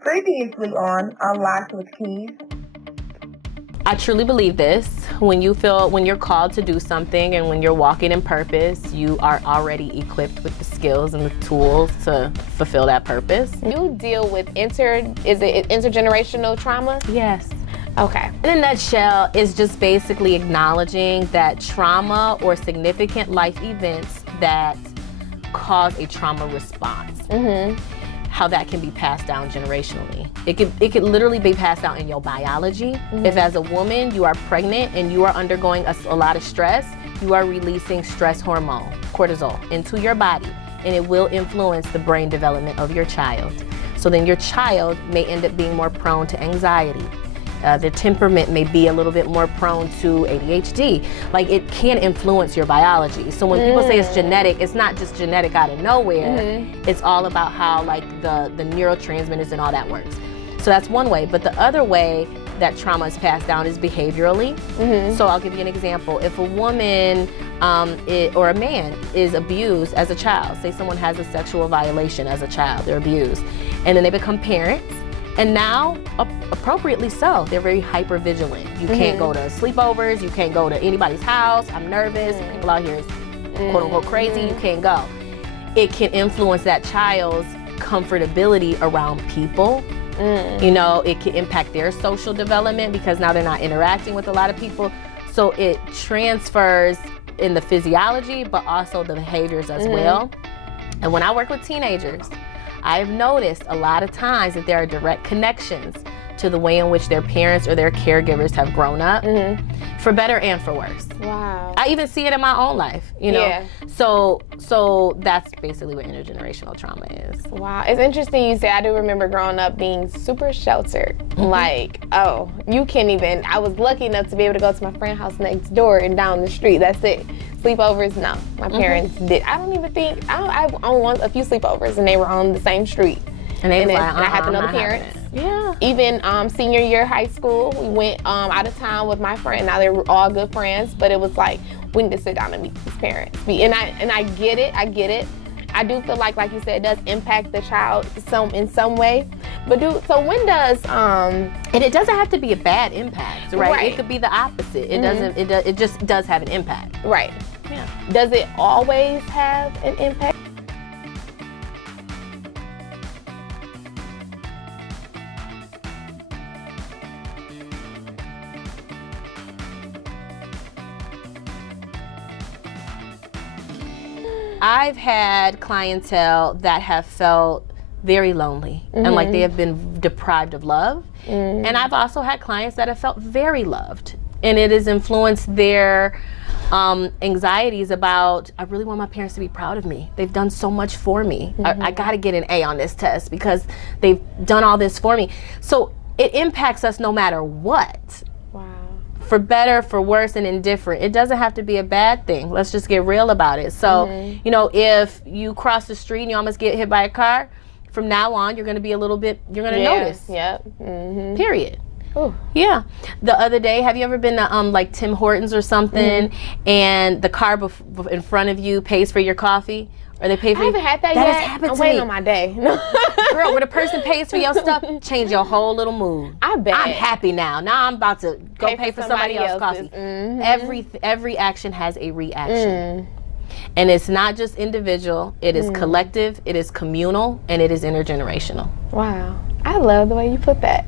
Previously on Unlocked with Keys. I truly believe this. When you're called to do something and when you're walking in purpose, you are already equipped with the skills and the tools to fulfill that purpose. You deal with intergenerational trauma? Yes. Okay. In a nutshell, it's just basically acknowledging that trauma or significant life events that cause a trauma response. How that can be passed down generationally. It could literally be passed down in your biology. If as a woman you are pregnant and you are undergoing a lot of stress, you are releasing stress hormone, cortisol, into your body, and it will influence the brain development of your child. So then your child may end up being more prone to anxiety. Their temperament may be a little bit more prone to ADHD. Like, it can influence your biology. So when people say it's genetic, it's not just genetic out of nowhere. It's all about how like the neurotransmitters and all that works. So that's one way. But the other way that trauma is passed down is behaviorally. So I'll give you an example. If a woman or a man is abused as a child, say someone has a sexual violation as a child, they're abused, and then they become parents, and now, appropriately so, they're very hyper vigilant. You can't go to sleepovers, you can't go to anybody's house, I'm nervous, people out here is quote unquote crazy, you can't go. It can influence that child's comfortability around people. You know, it can impact their social development because now they're not interacting with a lot of people. So it transfers in the physiology, but also the behaviors as well. And when I work with teenagers, I've noticed a lot of times that there are direct connections to the way in which their parents or their caregivers have grown up, for better and for worse. Wow. I even see it in my own life, you know? Yeah. So that's basically what intergenerational trauma is. Wow. It's interesting you say. I do remember growing up being super sheltered. Like, oh, you can't even, I was lucky enough to be able to go to my friend's house next door and down the street. That's it. Sleepovers, no. My parents did. I don't even think, I won a few sleepovers and they were on the same street. And they And was then like, I had to know the I'm not parents. having it. Yeah. Even senior year high school, we went out of town with my friend. Now they were all good friends, but it was like, we need to sit down and meet these parents. And I get it. I do feel like you said, it does impact the child in some way. But so when does and it doesn't have to be a bad impact, right? Right. It could be the opposite. It doesn't. It just does have an impact. Right. Yeah. Does it always have an impact? I've had clientele that have felt very lonely and like they have been deprived of love. And I've also had clients that have felt very loved, and it has influenced their anxieties about, I really want my parents to be proud of me. They've done so much for me. I gotta get an A on this test because they've done all this for me. So it impacts us no matter what. Wow. For better, for worse, and indifferent. It doesn't have to be a bad thing. Let's just get real about it. So, you know, if you cross the street and you almost get hit by a car, from now on, you're going to be a little bit, you're going to notice. Yep. Period. Ooh. Yeah. The other day, have you ever been to like Tim Hortons or something, and the car in front of you pays for your coffee? Or they pay for I haven't had that yet. yet. Has happened I'm to waiting me. on my day. Girl, when a person pays for your stuff, change your whole little mood. I bet. I'm happy now. Now I'm about to go pay for somebody else's coffee. Every action has a reaction. And it's not just individual, it is collective, it is communal, and it is intergenerational. Wow. I love the way you put that.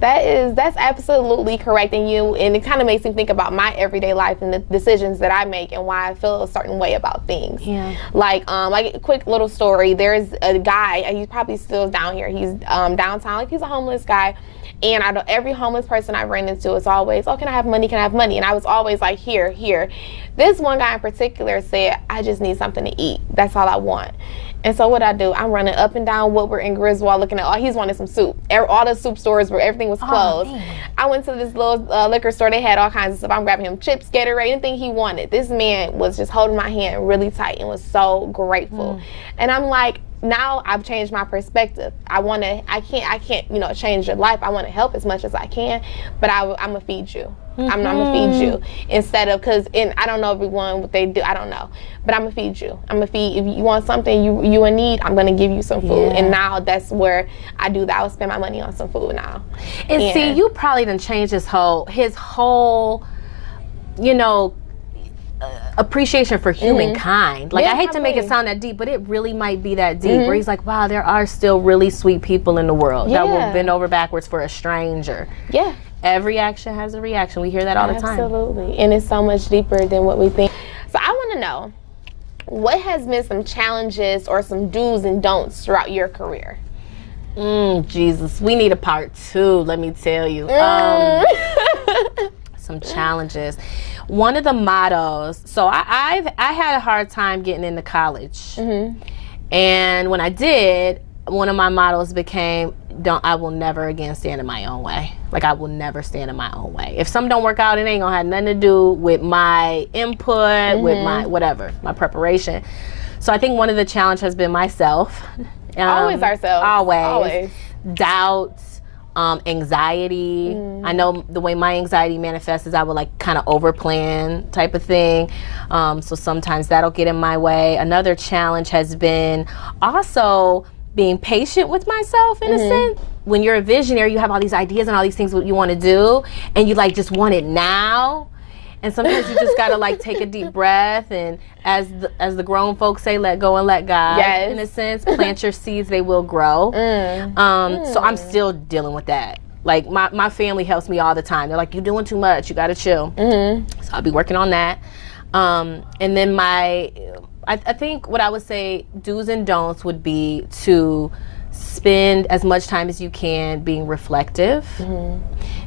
That's absolutely correct in you, and it kind of makes me think about my everyday life and the decisions that I make and why I feel a certain way about things. Yeah. Like a quick little story. There's a guy, he's probably still down here. He's downtown, like he's a homeless guy. And I know every homeless person I ran into is always, oh, can I have money? Can I have money? And I was always like, here. This one guy in particular said, I just need something to eat. That's all I want. And so what I do, I'm running up and down Woodward and Griswold looking at, he's wanting some soup. All the soup stores where everything was closed. I went to this little liquor store. They had all kinds of stuff. I'm grabbing him chips, Gatorade, anything he wanted. This man was just holding my hand really tight and was so grateful. And I'm like, now I've changed my perspective. I can't, change your life. I want to help as much as I can, but I'm gonna feed you. I'm gonna feed you instead of, I don't know everyone what they do. I don't know, but I'm gonna feed you. I'm gonna feed. If you want something, you in need, I'm gonna give you some food. And now that's where I do that. I will spend my money on some food now. And see, you probably done changed his whole, appreciation for humankind. Like, I hate to make it sound that deep, but it really might be that deep, where he's like, wow, there are still really sweet people in the world that will bend over backwards for a stranger. Yeah. Every action has a reaction. We hear that all the time. Absolutely. And it's so much deeper than what we think. So I want to know, what has been some challenges or some do's and don'ts throughout your career? Jesus, we need a part 2, let me tell you. Some challenges. One of the mottos, so I had a hard time getting into college. And when I did, one of my mottos became, I will never again stand in my own way. Like, I will never stand in my own way. If something don't work out, it ain't gonna have nothing to do with my input, with my whatever, my preparation. So I think one of the challenge has been myself. Always ourselves. Always. Doubt, anxiety. I know the way my anxiety manifests is I would like kind of overplan type of thing. So sometimes that'll get in my way. Another challenge has been also being patient with myself in a sense. When you're a visionary, you have all these ideas and all these things that you want to do, and you like just want it now. And sometimes you just gotta like take a deep breath, and as the grown folks say, let go and let God. Yes. In a sense, plant your seeds, they will grow. So I'm still dealing with that. Like my family helps me all the time. They're like, you're doing too much, you gotta chill. So I'll be working on that. And then I think what I would say do's and don'ts would be to spend as much time as you can being reflective,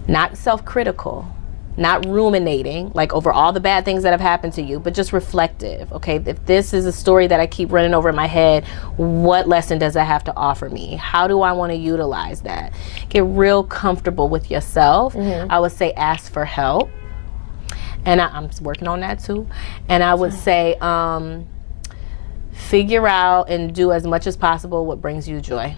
not self-critical, not ruminating like over all the bad things that have happened to you, but just reflective. Okay, if this is a story that I keep running over in my head, what lesson does that have to offer me? How do I want to utilize that? Get real comfortable with yourself. I would say ask for help, and I'm working on that too. And I would say figure out and do as much as possible what brings you joy.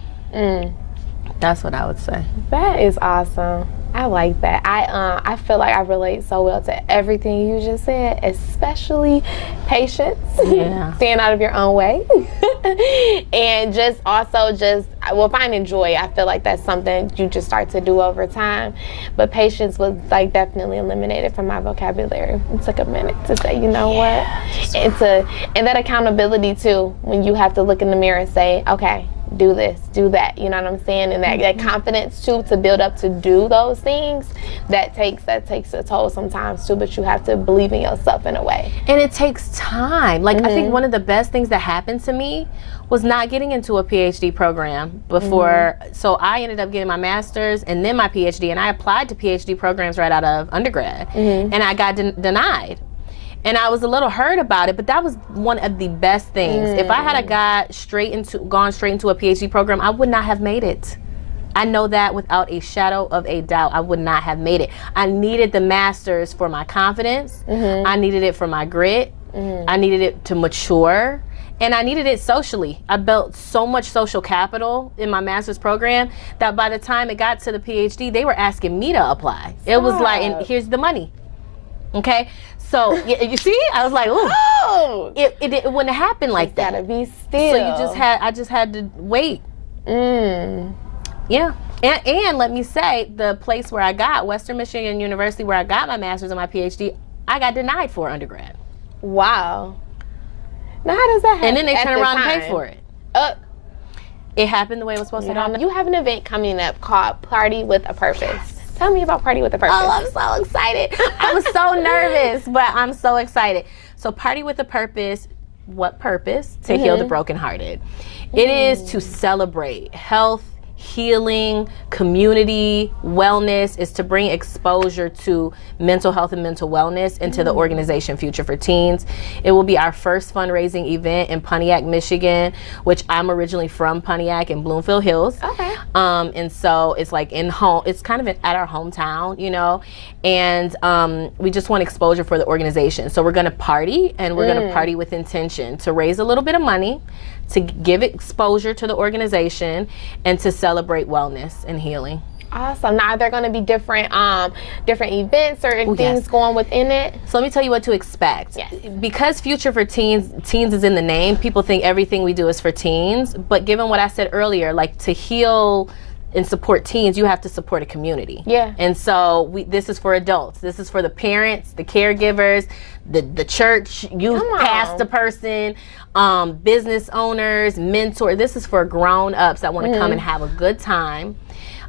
That's what I would say. That is awesome. I like that. I feel like I relate so well to everything you just said, especially patience, staying out of your own way, and just finding joy. I feel like that's something you just start to do over time. But patience was like definitely eliminated from my vocabulary. It took a minute to say, you know what, and that accountability too, when you have to look in the mirror and say, okay, do this, do that, you know what I'm saying? And that confidence too, to build up to do those things, that takes a toll sometimes too, but you have to believe in yourself in a way. And it takes time. Like I think one of the best things that happened to me was not getting into a PhD program before. So I ended up getting my master's and then my PhD, and I applied to PhD programs right out of undergrad, and I got denied. And I was a little hurt about it, but that was one of the best things. If I had gone straight into a PhD program, I would not have made it. I know that without a shadow of a doubt. I would not have made it. I needed the master's for my confidence. I needed it for my grit. I needed it to mature. And I needed it socially. I built so much social capital in my master's program that by the time it got to the PhD, they were asking me to apply. It was like, and here's the money. Okay, so you see, I was like, ooh, it wouldn't happen like that. Gotta be still. So I just had to wait. Yeah, and let me say, the place where I got, Western Michigan University, where I got my master's and my PhD, I got denied for undergrad. Wow. Now how does that happen? And then they turn around and pay for it. It happened the way it was supposed to happen. You have an event coming up called Party with a Purpose. Tell me about Party with a Purpose. Oh, I'm so excited. I was so nervous, but I'm so excited. So Party with a Purpose, what purpose? To heal the brokenhearted. It is to celebrate health, healing, community, wellness, is to bring exposure to mental health and mental wellness into the organization Future for Teens. It will be our first fundraising event in Pontiac, Michigan, which I'm originally from Pontiac in Bloomfield Hills. Okay. And so it's like it's kind of at our hometown, you know, and we just want exposure for the organization. So we're going to party, and we're going to party with intention to raise a little bit of money, to give exposure to the organization, and to celebrate wellness and healing. Awesome. Now, are there going to be different events or things going within it? So let me tell you what to expect. Yes. Because Future for Teens is in the name, people think everything we do is for teens. But given what I said earlier, like, to heal and support teens, you have to support a community. Yeah. And so this is for adults. This is for the parents, the caregivers, the church, youth pastor person, business owners, mentor. This is for grown-ups that want to come and have a good time.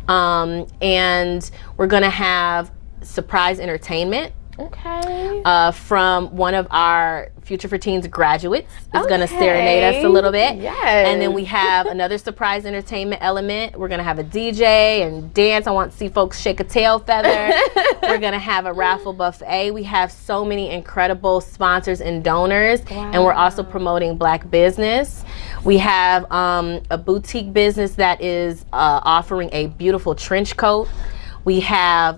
And we're going to have surprise entertainment. Okay. From one of our Future for Teens graduates is going to serenade us a little bit. Yes. And then we have another surprise entertainment element. We're going to have a DJ and dance. I want to see folks shake a tail feather. We're going to have a raffle buffet. We have so many incredible sponsors and donors. Wow. And we're also promoting Black business. We have a boutique business that is offering a beautiful trench coat. We have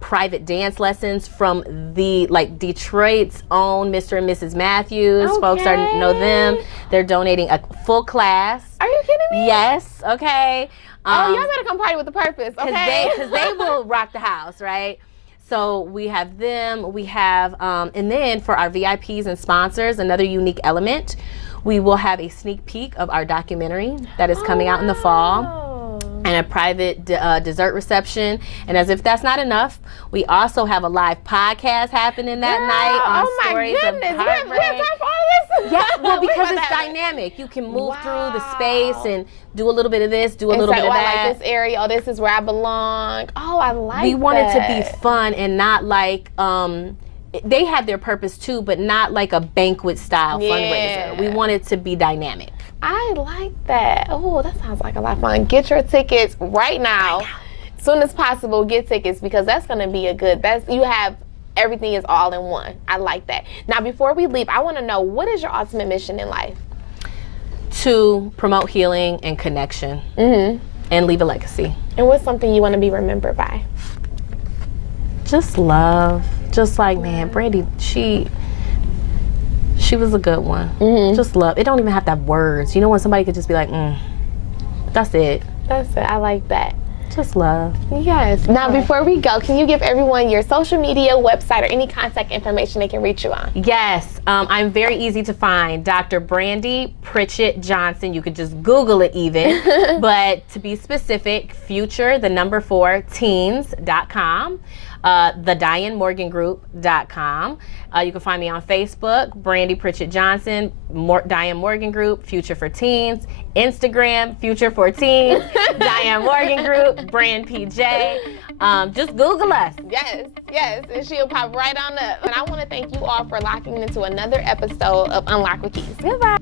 private dance lessons from Detroit's own Mr. and Mrs. Matthews. Okay. Folks know them. They're donating a full class. Are you kidding me? Yes. Okay. Y'all better come party with the purpose. Okay. Because they will rock the house, right? So we have them. We have, and then for our VIPs and sponsors, another unique element, we will have a sneak peek of our documentary that is coming out in the fall. And a private dessert reception. And as if that's not enough, we also have a live podcast happening that night on stories of heartbreak. We have time for all this? Yeah, well, because it's dynamic. You can move through the space and do a little bit of this, do a little bit of that. I like this area. Oh, this is where I belong. Oh, I like We want it to be fun and not like, they have their purpose too, but not like a banquet style fundraiser. We want it to be dynamic. I like that. Oh, that sounds like a lot of fun. Get your tickets right now. As soon as possible, get tickets, because that's going to be you have everything is all in one. I like that. Now, before we leave, I want to know, what is your ultimate mission in life? To promote healing and connection and leave a legacy. And what's something you want to be remembered by? Just love. Just like, man, Brandi, she was a good one. Just love. It don't even have to have words. You know, when somebody could just be like, that's it. That's it. I like that. Just love. Yes. Now, before we go, can you give everyone your social media, website, or any contact information they can reach you on? Yes. I'm very easy to find. Dr.Brandi Pritchett-Johnson. You could just Google it even. But to be specific, future4teens.com. TheDianeMorganGroup.com. You can find me on Facebook, Brandi Pritchett-Johnson, Diane Morgan Group, Future for Teens, Instagram, Future for Teens, Diane Morgan Group, Brand PJ. Just Google us. Yes, and she'll pop right on up. And I want to thank you all for locking into another episode of Unlock with Keys. Goodbye.